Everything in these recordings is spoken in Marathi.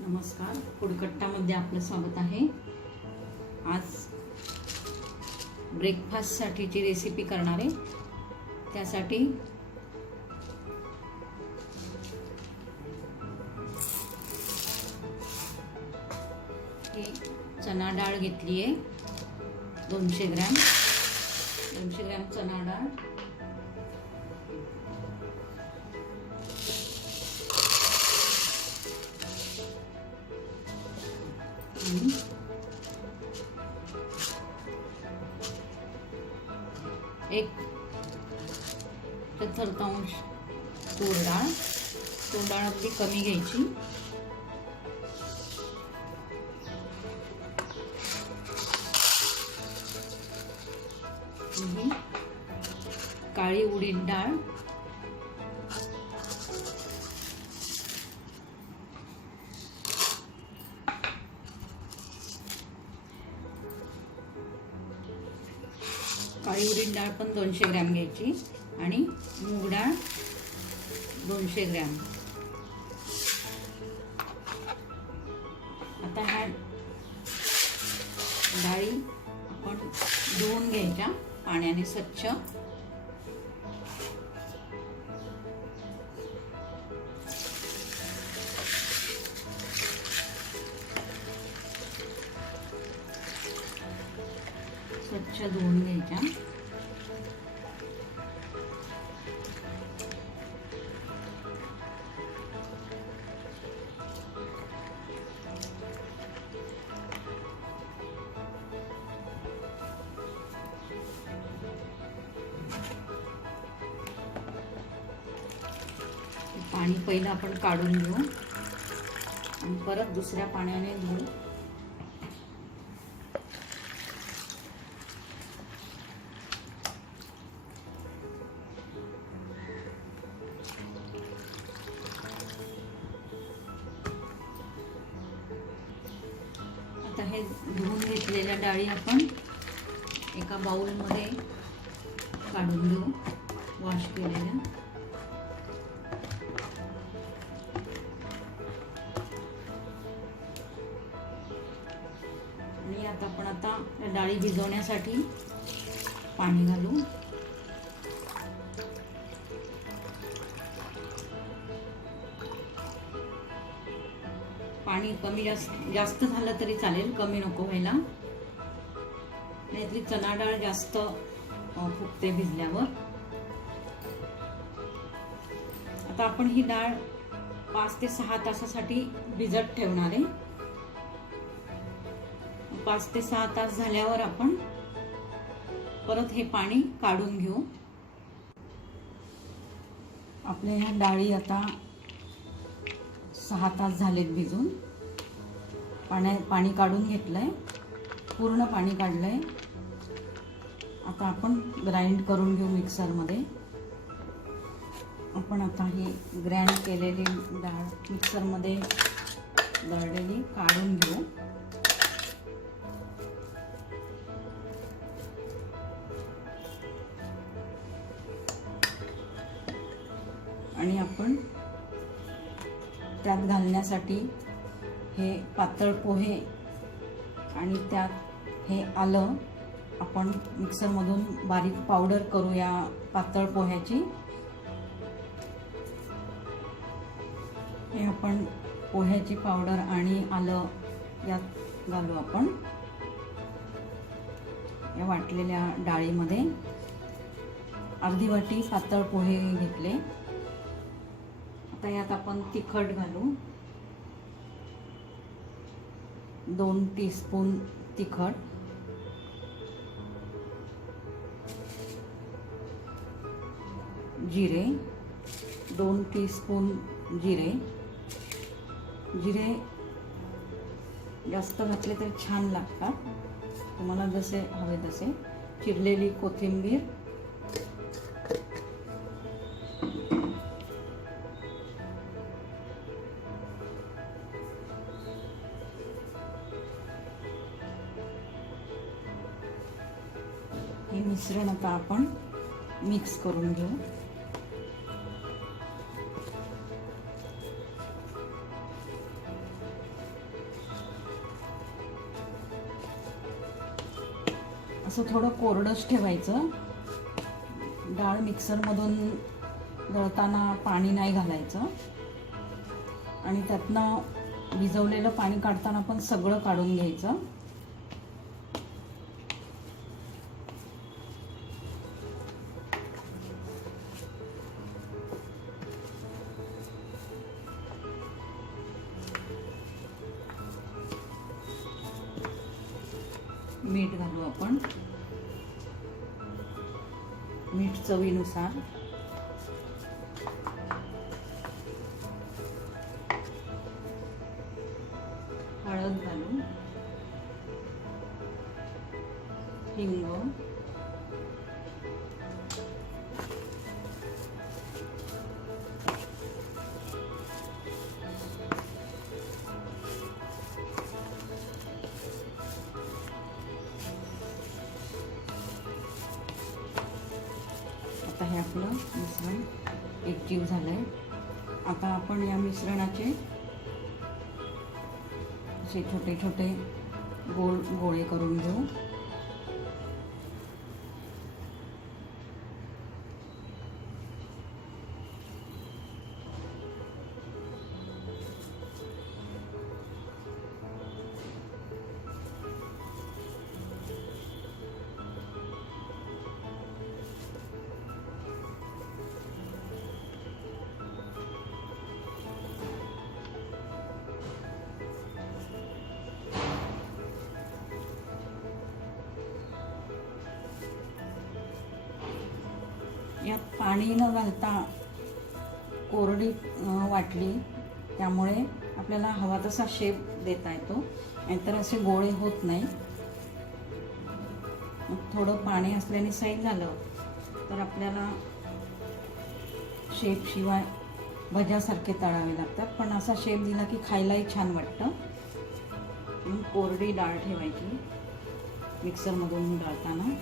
नमस्कार. फुडकट्टामध्ये आपलं स्वागत आहे. आज ब्रेकफास्टसाठीची रेसिपी करणार आहे. त्यासाठी चना डाळ घेतली आहे दोनशे ग्रॅम. दोनशे ग्रॅम चना डाळ. चतुर्थांश तूर डाळ तूर डाळ आपली कमी घ्यायची. काळी उडीद डाळ. काळी उडीद डाळ पण दोनशे ग्रॅम घ्यायची. आणि मूग डाळ दोनशे ग्रॅम. आता ह्या डाळी आपण धुवून घ्यायच्या पाण्याने स्वच्छ स्वच्छ पाणी पहिलं आपण काढून घेऊ. आणि परत दुसऱ्या पाण्याने धुवू आता हे धुवून घेतलेल्या डाळी आपण एका बाउलमध्ये काढून घेऊ. यात आता आपण आता डाळी भिजवण्यासाठी पाणी घालू. पाणी कमी जास्त जास्त झालं तरी चालेल कमी नको व्हायला. नाहीतरी चणा डाळ जास्त अ, फुगते भिजल्यावर. आता आपण ही डाळ पाच ते सहा तासासाठी भिजत ठेवणार आहे. पाच ते सहा तास झाल्यावर आपण परत हे पाणी काढून घेऊ. आपल्या ह्या डाळी आता सहा तास झालेत भिजून. पाण्या पाणी काढून घेतलंय. पूर्ण पाणी काढलंय. आता आपण ग्राइंड करून घेऊ मिक्सरमध्ये आपण आता ही ग्राइंड केलेली डाळ मिक्सरमध्ये दळलेली काढून घेऊ. आपण त्यात घालण्यासाठी हे पातळ पोहे आणि त्यात हे आलं आपण मिक्सरमधून बारीक पावडर करू या पातळ पोह्याची. हे आपण पोह्याची पावडर आणि आलं यात घालू आपण. या वाटलेल्या डाळीमध्ये अर्धी वाटी पातळ पोहे घेतले. आता यात आपण तिखट घालू. दोन टीस्पून तिखट. जिरे. दोन टीस्पून जिरे. जिरे जास्त घातले तर छान लागतात. तुम्हाला जसे हवे तसे. चिरलेली कोथिंबीर. मिश्रण आता आपण मिक्स करून घेऊ. असं थोडं कोरडंच ठेवायचं. डाळ मिक्सरमधून दळताना पाणी नाही घालायचं. आणि त्यातनं भिजवलेलं पाणी काढताना पण सगळं काढून घ्यायचं. मीठ घालू आपण. मीठ चवीनुसार. आहे हे आपलं मिश्रण. एकजीव झालं आहे आता आपण या मिश्रणाचे असे छोटे छोटे गोल गोळे करून घेऊ. पाणी न घालता कोरडी वाटली त्यामुळे आपल्याला हवा तसा शेप देता येतो. नाहीतर असे गोळे होत नाही. थोडं पाणी असल्याने सैल झालं तर आपल्याला शेप शिवाय भज्यासारखे तळावे लागतात. पण असा शेप दिला की खायलाही छान वाटतं. कोरडी डाळ ठेवायची मिक्सरमधून डाळताना.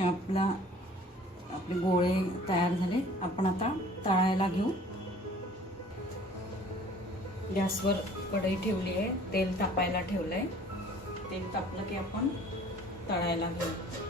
हे आपला आपले गोळे तयार झाले. आपण आता तळायला घेऊ. गॅसवर कढई ठेवली आहे. तेल तापायला ठेवलं आहे तेल तापलं की आपण तळायला घेऊ.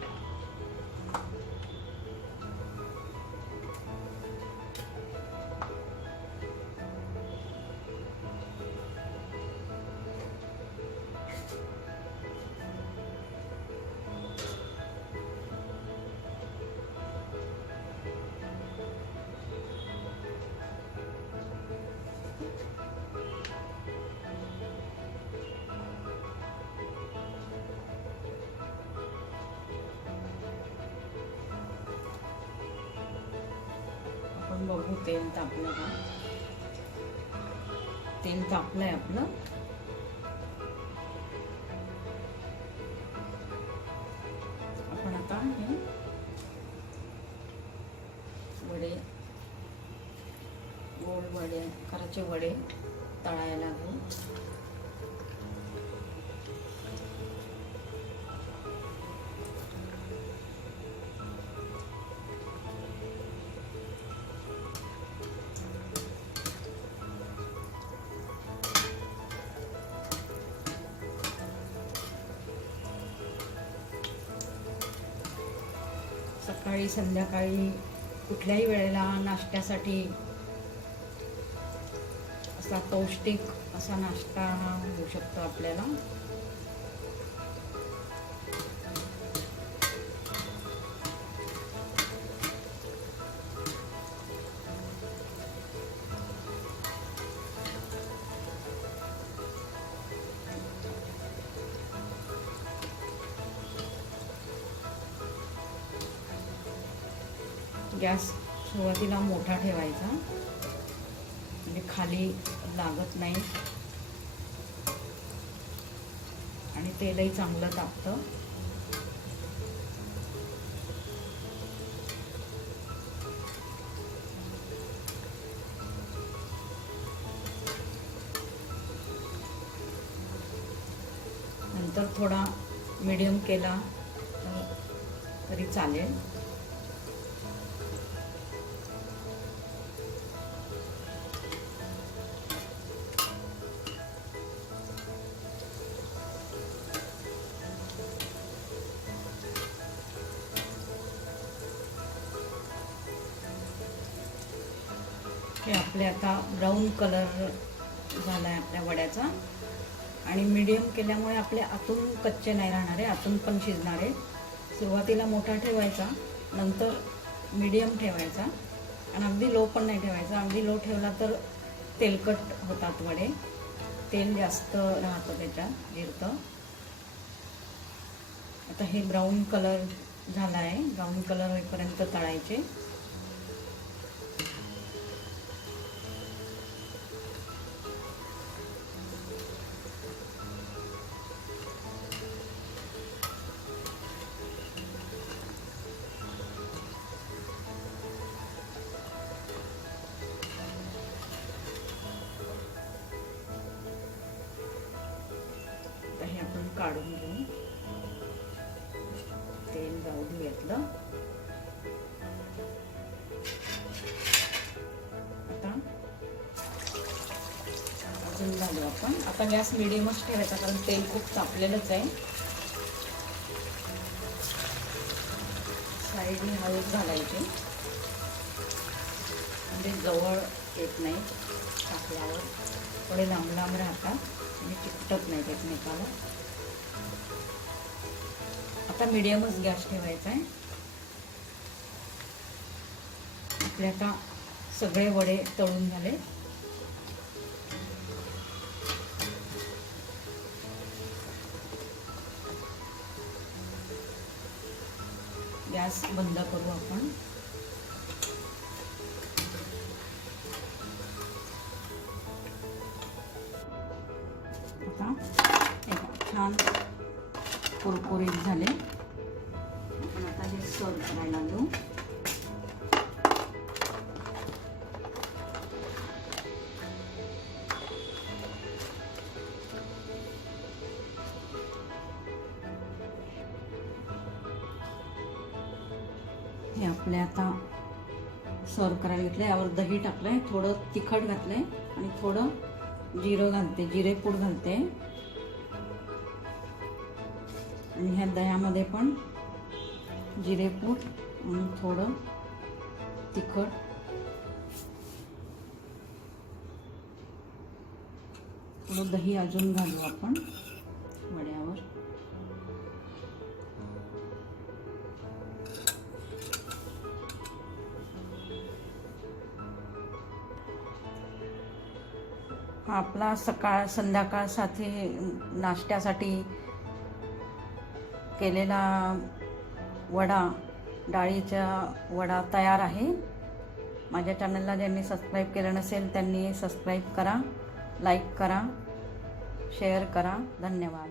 तेल तापलं का? तेल तापलंय आपलं. आपण आता हे वडे गोल वडे कराचे वडे तळायला घेऊ सकाळी संध्याकाळी कुठल्याही वेळेला नाश्त्यासाठी असा पौष्टिक असा नाश्ता हा होऊ शकतो आपल्याला. गॅस सुरुवातीला मोठा ठेवायचा. म्हणजे खाली लागत नाही. आणि तेलही चांगलं तापतं. नंतर थोडा मीडियम केला तर- तरी चालेल. हे आपले आता ब्राऊन कलर झाला आहे आपल्या वड्याचा. आणि मीडियम केल्यामुळे आपले आतून कच्चे नाही राहणार आहे आतून पण शिजणार आहे. सुरुवातीला मोठा ठेवायचा नंतर मीडियम ठेवायचा. आणि अगदी लो पण नाही ठेवायचा अगदी लो ठेवला तर तेलकट होतात वडे. तेल जास्त राहतं त्याच्यात जिरतं. आता हे ब्राऊन कलर झाला आहे ब्राऊन कलर होईपर्यंत तळायचे. अजून घालू आपण. आता गॅस मिडियमच ठेवायचा कारण तेल खूप तापलेलंच आहे. साईडने हळूच घालायची. म्हणजे जवळ येत नाही टाकल्यावर थोडे लांब लांब राहतात आणि चिकटत नाहीत एकमेकाला. आता मिडियमच गॅस ठेवायचा आहे. आपले आता सगळे वडे तळून झाले. गॅस बंद करू आपण. आता एक छान कुरकुरीत झाले. आपण आता हे सर्व करायला घेऊ सर्व करायला घेतलं यावर दही टाकलंय थोडं तिखट घातलंय आणि थोडं जिरं घालते जिरेपूड घालते. आणि ह्या दह्यामध्ये पण जिरेपूड आणि थोडं तिखट. थोडं दही अजून घालू आपण वड्यावर. आपला सकाळ संध्याकाळसाठी नाश्त्यासाठी केलेला वडा डाळीचा वडा तयार आहे. माझ्या चॅनलला ज्यांनी सबस्क्राईब केलं नसेल त्यांनी सबस्क्राईब करा लाईक करा शेअर करा. धन्यवाद.